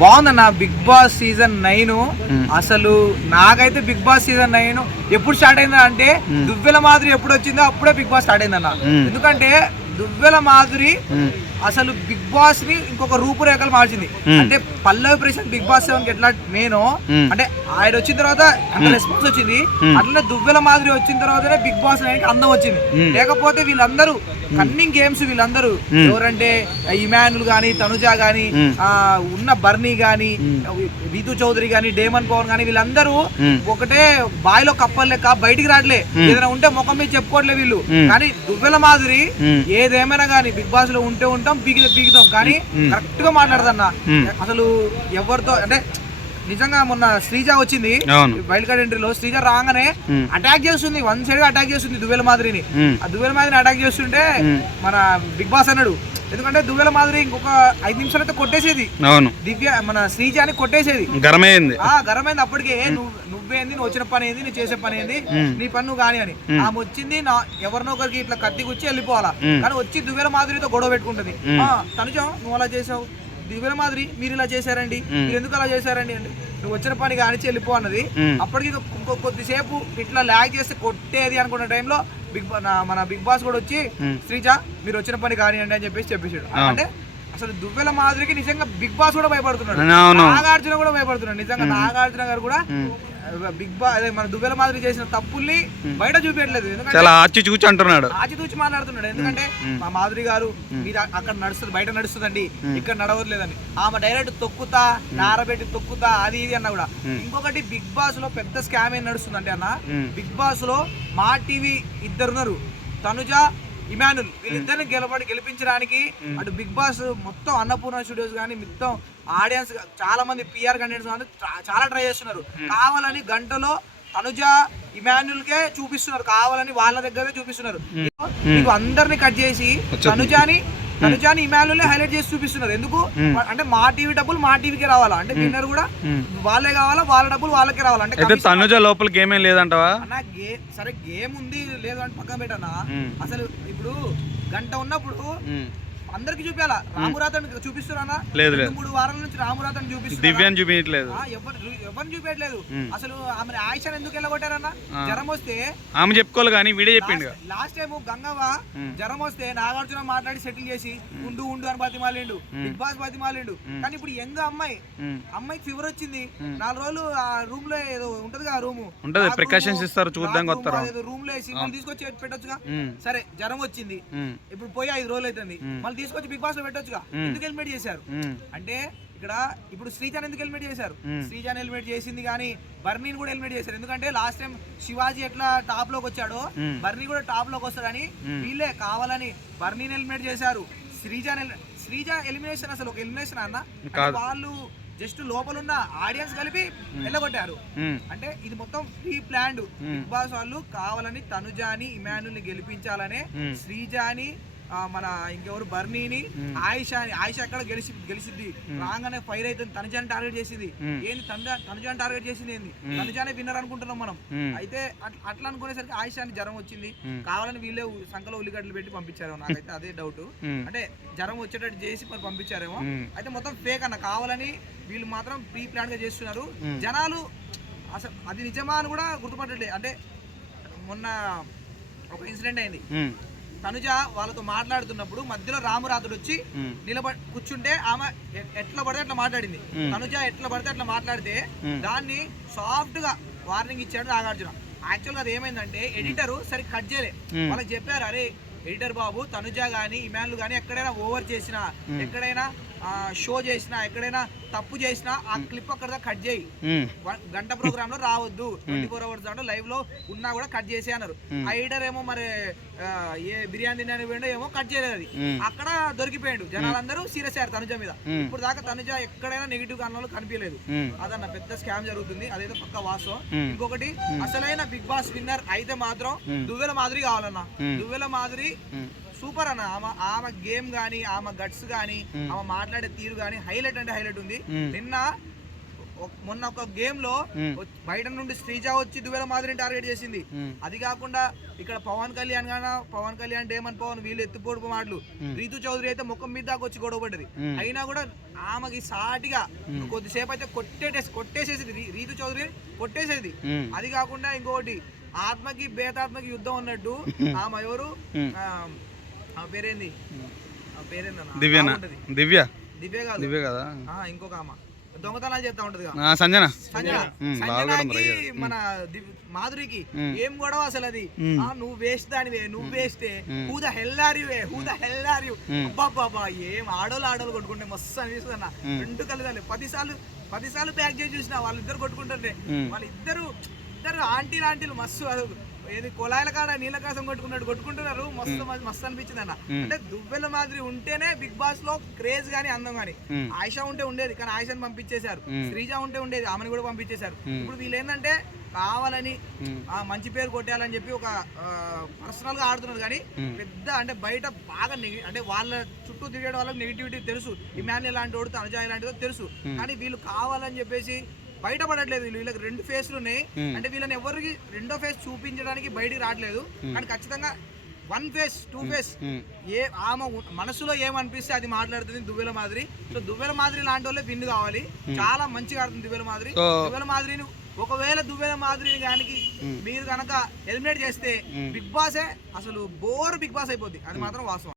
బాగుందన్న big boss season 9. అసలు నాకైతే బిగ్ బాస్ సీజన్ 9 ఎప్పుడు స్టార్ట్ అయిందా అంటే దువ్వెల మాదిరి ఎప్పుడు వచ్చిందో అప్పుడే బిగ్ బాస్ స్టార్ట్ అయిందన్న. ఎందుకంటే దువ్వెల మాదిరి అసలు బిగ్ బాస్ ని ఇంకొక రూపురేఖలు మార్చింది. అంటే పల్లవి ప్రశాంత్ బిగ్ బాస్ 7 కి ఎట్లా నేను అంటే ఆయన వచ్చిన తర్వాత అంత రెస్పాన్స్ వచ్చింది, అట్లనే దువ్వెల మాదిరి వచ్చిన తర్వాతనే బిగ్ బాస్ 9 కి అందం వచ్చింది. లేకపోతే వీళ్ళందరూ కన్నింగ్ గేమ్స్ వీళ్ళందరూ ఎవరంటే ఇమానుల్ గానీ, తనుజ గానీ, ఉన్న బర్నీ గానీ, రీతు చౌదరి గానీ, డేమన్ పవన్ గానీ, వీళ్ళందరూ ఒకటే బాయిలో కప్పలు లెక్క బయటికి రావట్లే. ఏదైనా ఉంటే ముఖం మీద చెప్పుకోవట్లే వీళ్ళు. కానీ దువ్వెల మాదిరి ఏదేమైనా గానీ బిగ్ బాస్ లో ఉంటే ఉంటాం, పీకుతాం, కానీ కరెక్ట్ గా మాట్లాడదన్న. అసలు ఎవరితో అంటే నిజంగా మొన్న శ్రీజ వచ్చింది వైల్డ్ కార్డ్ ఎంట్రీలో, శ్రీజ రాగానే అటాక్ చేస్తుంది, వన్ సైడ్ గా అటాక్ చేస్తుంది దువ్వెల మాదిరిని. ఆ దువ్వెల మాదిరిని అటాక్ చేస్తుంటే మన బిగ్ బాస్ అన్నాడు, ఎందుకంటే దువ్వెల మాదిరి ఇంకొక 5 నిమిషాలు అయితే కొట్టేసేది, దివ్య మన శ్రీజ అని కొట్టేసేది. గరమైంది అప్పటికే. నువ్వేంది, నువ్వు వచ్చిన పని ఏంది, నువ్వు చేసే పని ఏంది, నీ పని నువ్వు కాని అని. ఆమె వచ్చింది ఎవరినొకరికి ఇట్లా కత్తి గుచ్చి వెళ్ళిపోవాలా, కానీ వచ్చి దువ్వెల మాదిరితో గొడవ పెట్టుకుంటది. తనుజం నువ్వు అలా చేసావు, దువ్వెల మాదిరి మీరు ఇలా చేశారండి, మీరు ఎందుకు అలా చేశారండి అంటే నువ్వు వచ్చిన పని కానిచ్చి వెళ్ళిపో అన్నది. అప్పటికి ఇంకో కొద్దిసేపు ఇట్లా ల్యాగ్ చేస్తే కొట్టేది అనుకున్న టైంలో మన బిగ్ బాస్ కూడా వచ్చి శ్రీజ మీరు వచ్చిన పని కానివ్వండి అని చెప్పేసాడు. అంటే అసలు దువ్వెల మాదిరికి నిజంగా బిగ్ బాస్ కూడా భయపడుతున్నాడు, నాగార్జున కూడా భయపడుతున్నాడు. నిజంగా నాగార్జున గారు కూడా బిగ్ బాస్ మన దువ్వెల మాదిరి చేసిన తప్పుల్ని బయట చూపించట్లేదు, ఆచితూచి మాట్లాడుతున్నాడు. ఎందుకంటే మా మాధురి గారు మీరు అక్కడ నడుస్తుంది, బయట నడుస్తుందండి, ఇక్కడ నడవట్లేదని ఆమె డైరెక్ట్ తొక్కుతా, నారబెట్టి తొక్కుతా, అది ఇది అన్న కూడా. ఇంకొకటి బిగ్ బాస్ లో పెద్ద స్కామ్ ఏం నడుస్తుందంటే అన్న, బిగ్ బాస్ లో మా టీవీ ఇద్దరున్నారు, తనుజ, ఇమానుల్, వీళ్ళిద్దరిని గెలిపించడానికి అటు బిగ్ బాస్ మొత్తం అన్నపూర్ణ స్టూడియోస్ కానీ మొత్తం ఆడియన్స్ చాలా మంది పిఆర్ కంటెంట్స్ కానీ చాలా ట్రై చేస్తున్నారు. కావాలని గంటలో తనుజ, ఇమానుల్ కే చూపిస్తున్నారు, కావాలని వాళ్ళ దగ్గరే చూపిస్తున్నారు. మీకు అందరిని కట్ చేసి తనుజాని ఇమానుల్ హైలైట్ చేసి చూపిస్తున్నారు. ఎందుకు అంటే మా టీవీ డబ్బులు మా టీవీకి రావాలా, అంటే విన్నర్ కూడా వాళ్ళే కావాలా, వాళ్ళ డబ్బులు వాళ్ళకే రావాలంటే తనుజ లోపల గేమ్ ఏం లేదంటవా? సరే గేమ్ ఉంది లేదు అంటే పక్కన పెట్టనా, అసలు ఇప్పుడు గంట ఉన్నప్పుడు అందరికి చూపించాలా, రామురాతని చూపిస్తున్నా లేదు, 3 వారాల నుంచి రామురాతని చూపిస్తున్నారు, దివ్యాన్ని చూపించట్లేదు, ఎవరిని చూపించట్లేదు. అసలు ఆమె ఆయిషాని ఎందుకు వెళ్ళగొట్టారన్న, జ్వరం వస్తే ఆమె చెప్పుకోవాలి కానీ వీడియో చెప్పిండు. లాస్ట్ టైం గంగవ్వ జ్వరం వస్తే నాగార్జున మాట్లాడి సెటిల్ చేసి ఉండు అని బతిమాలిండు, బిగ్ బాస్ బతిమాలిండు. కానీ ఇప్పుడు యంగ్ అమ్మాయికి ఫీవర్ వచ్చింది, 4 రోజులు ఆ రూమ్ లో ఏదో ఉంటది, ఆ రూమ్ ఉంటది, ప్రికాషన్స్ ఇస్తారు చూద్దాం, రూమ్ లో వేసి తీసుకొచ్చి పెట్టొచ్చుగా. సరే జ్వరం వచ్చింది, ఇప్పుడు పోయి 5 రోజులు అవుతుంది, మళ్ళీ తీసుకొచ్చి బిగ్ బాస్ లో పెట్టొచ్చుగా. ఎందుకు ఎలిమినేట్ చేశారు అంటే ఇక్కడ ఇప్పుడు శ్రీజాన్ ఎందుకు ఎలిమినేట్ చేశారు, శ్రీజాన్ ఎలిమినేట్ చేసింది కానీ బర్నీని కూడా ఎలిమినేట్ చేశారు. ఎందుకంటే లాస్ట్ టైం శివాజీ ఎట్లా టాప్ లోకి వచ్చాడో బర్నీ కూడా టాప్ లోకి వస్తాడని వీళ్ళే కావాలని బర్నీని ఎలిమినేట్ చేశారు. శ్రీజ ఎలిమినేషన్ అసలు ఒక ఎలిమినేషన్ అన్న, వాళ్ళు జస్ట్ లోపల ఉన్న ఆడియన్స్ కలిపి వెళ్ళగొట్టారు. అంటే ఇది మొత్తం ప్రీ ప్లాన్డ్. బిగ్ బాస్ వాళ్ళు కావాలని తనుజాని, ఇమానుల్ ని గెలిపించాలనే శ్రీజాని, మన ఇంకెవరు బర్నీని, ఆయిష ఎక్కడ గెలిచింది రాగానే ఫైర్ అవుతుంది, తనుజాని టార్గెట్ చేసింది. ఏంది తనుజాని టార్గెట్ చేసింది ఏంది, తనుజానే విన్నర్ అనుకుంటున్నాం మనం. అయితే అట్లా అనుకునేసరికి ఆయిషాని జ్వరం వచ్చింది, కావాలని వీళ్ళే సంకలో ఉల్లిగడ్డలు పెట్టి పంపించారేమో, నాకైతే అదే డౌట్. అంటే జ్వరం వచ్చేటట్టు చేసి మరి పంపించారేమో. అయితే మొత్తం ఫేక్ అన్న, కావాలని వీళ్ళు మాత్రం ప్రీ ప్లాన్ గా చేస్తున్నారు. జనాలు అసలు అది నిజమా అని కూడా గుర్తుపట్టలే. అంటే మొన్న ఒక ఇన్సిడెంట్ అయింది, తనుజ వాళ్ళతో మాట్లాడుతున్నప్పుడు మధ్యలో రామురాతుడు వచ్చి కూర్చుంటే ఆమె ఎట్లా పడితే అట్లా మాట్లాడింది. తనుజ ఎట్లా పడితే అట్లా మాట్లాడితే దాన్ని సాఫ్ట్ గా వార్నింగ్ ఇచ్చాడు నాగార్జున. యాక్చువల్ గా అది ఏమైందంటే ఎడిటర్ సరే కట్ చేయలే, వాళ్ళకి చెప్పారు, అరే ఎడిటర్ బాబు తనుజ గానీ ఇమానుల్ గానీ ఎక్కడైనా ఓవర్ చేసినా, ఎక్కడైనా షో చేసినా, ఎక్కడైనా తప్పు చేసినా ఆ క్లిప్ అక్కడ కట్ చేయి, గంట ప్రోగ్రామ్ లో రావద్దు, 24 hours దాంట్లో లైవ్ లో ఉన్నా కూడా కట్ చేసి అన్నారు. ఆ ఎడిటర్ ఏమో మరి ఏ బిర్యానీ తినని పోయిండో ఏమో కట్ చేయలేదు, అది అక్కడ దొరికిపోయాడు. జనాలందరూ సీరియస్ అయ్యారు తనుజ మీద. ఇప్పుడు దాకా తనుజ ఎక్కడైనా నెగిటివ్ కన్నా కనిపించలేదు. అదన్న పెద్ద స్కామ్ జరుగుతుంది, అదైతే పక్క వాస్తవం. ఇంకొకటి అసలైన బిగ్ బాస్ విన్నర్ అయితే మాత్రం దువ్వెల మాదిరి కావాలన్నా. దువ్వెల మాదిరి సూపర్ అన్న, ఆమె గేమ్ గానీ, ఆమె గట్స్ గానీ, ఆమె మాట్లాడే తీరు గానీ హైలైట్ అంటే హైలైట్ ఉంది. నిన్న మొన్న ఒక గేమ్ లో బయట నుండి శ్రీజ వచ్చి దువ్వెల మాదిరిని టార్గెట్ చేసింది. అది కాకుండా ఇక్కడ పవన్ కళ్యాణ్ డేమన్ పవన్ వీళ్ళు ఎత్తుపోడు మాటలు. రీతు చౌదరి అయితే ముఖం మీద దాకా వచ్చి గొడవ పడ్డది. అయినా కూడా ఆమెకి సాటిగా కొద్దిసేపు అయితే కొట్టేసేది రీతు చౌదరి కొట్టేసేది. అది కాకుండా ఇంకొకటి ఆత్మకి బేతాత్మకి యుద్ధం అన్నట్టు ఆమె ఎవరు పేరేంది దివ్య కాదు ఇంకొక ఆమె దొంగతనాలు చేస్తా ఉంటది సంజనాకి మన మాధురికి ఏం గొడవ అసలు అది. నువ్వు వేస్ట్ దానివే, నువ్వు వేస్టే, who the hell are you అబ్బాబ్బా ఏం ఆడోళ్ళు కొట్టుకుంటే మస్తు అనిపిస్తుంది అన్న. రెండు కలిసి 10 సార్లు ప్యాక్ చేసి చూసిన వాళ్ళిద్దరు కొట్టుకుంటుంటే వాళ్ళిద్దరు ఆంటీలు మస్తు ఏది కొలాయిల కాడ నీళ్ళ కోసం కొట్టుకుంటున్నారు. మస్తు అనిపించింది అన్న. అంటే దువ్వెల మాదిరి ఉంటేనే బిగ్ బాస్ లో క్రేజ్ గానీ అందం గానీ. ఆయిషా ఉంటే ఉండేది కానీ ఆయిషాని పంపించేశారు. శ్రీజ ఉంటే ఉండేది ఆమెను కూడా పంపించేశారు. ఇప్పుడు వీళ్ళు ఏంటంటే కావాలని మంచి పేరు కొట్టాలని చెప్పి ఒక పర్సనల్ గా ఆడుతున్నారు కానీ పెద్ద అంటే బయట బాగా అంటే వాళ్ళ చుట్టూ తిరిగే వాళ్ళకి నెగిటివిటీ తెలుసు. ఇమాన్యుల్ లాంటి వాడు తనజాయ్ లాంటిదో తెలుసు. కానీ వీళ్ళు కావాలని చెప్పేసి బయటపడట్లేదు. వీళ్ళకి 2 ఫేస్లు ఉన్నాయి. అంటే వీళ్ళని ఎవరికి రెండో ఫేస్ చూపించడానికి బయటికి రావట్లేదు. కానీ ఖచ్చితంగా 1 ఫేస్ 2 ఫేస్ ఆమె మనసులో ఏమనిపిస్తే అది మాట్లాడుతుంది దువ్వెల మాదిరి. సో దువ్వెల మాదిరి లాంటి వాళ్ళే విన్ కావాలి. చాలా మంచిగా ఆడుతుంది దువ్వెల మాదిరి. దువ్వెల మాదిరిని ఒకవేళ దువ్వెల మాదిరిని కానీ మీరు కనుక ఎలిమినేట్ చేస్తే బిగ్ బాసే అసలు బిగ్ బాస్ అయిపోద్ది. అది మాత్రం వాస్తవం.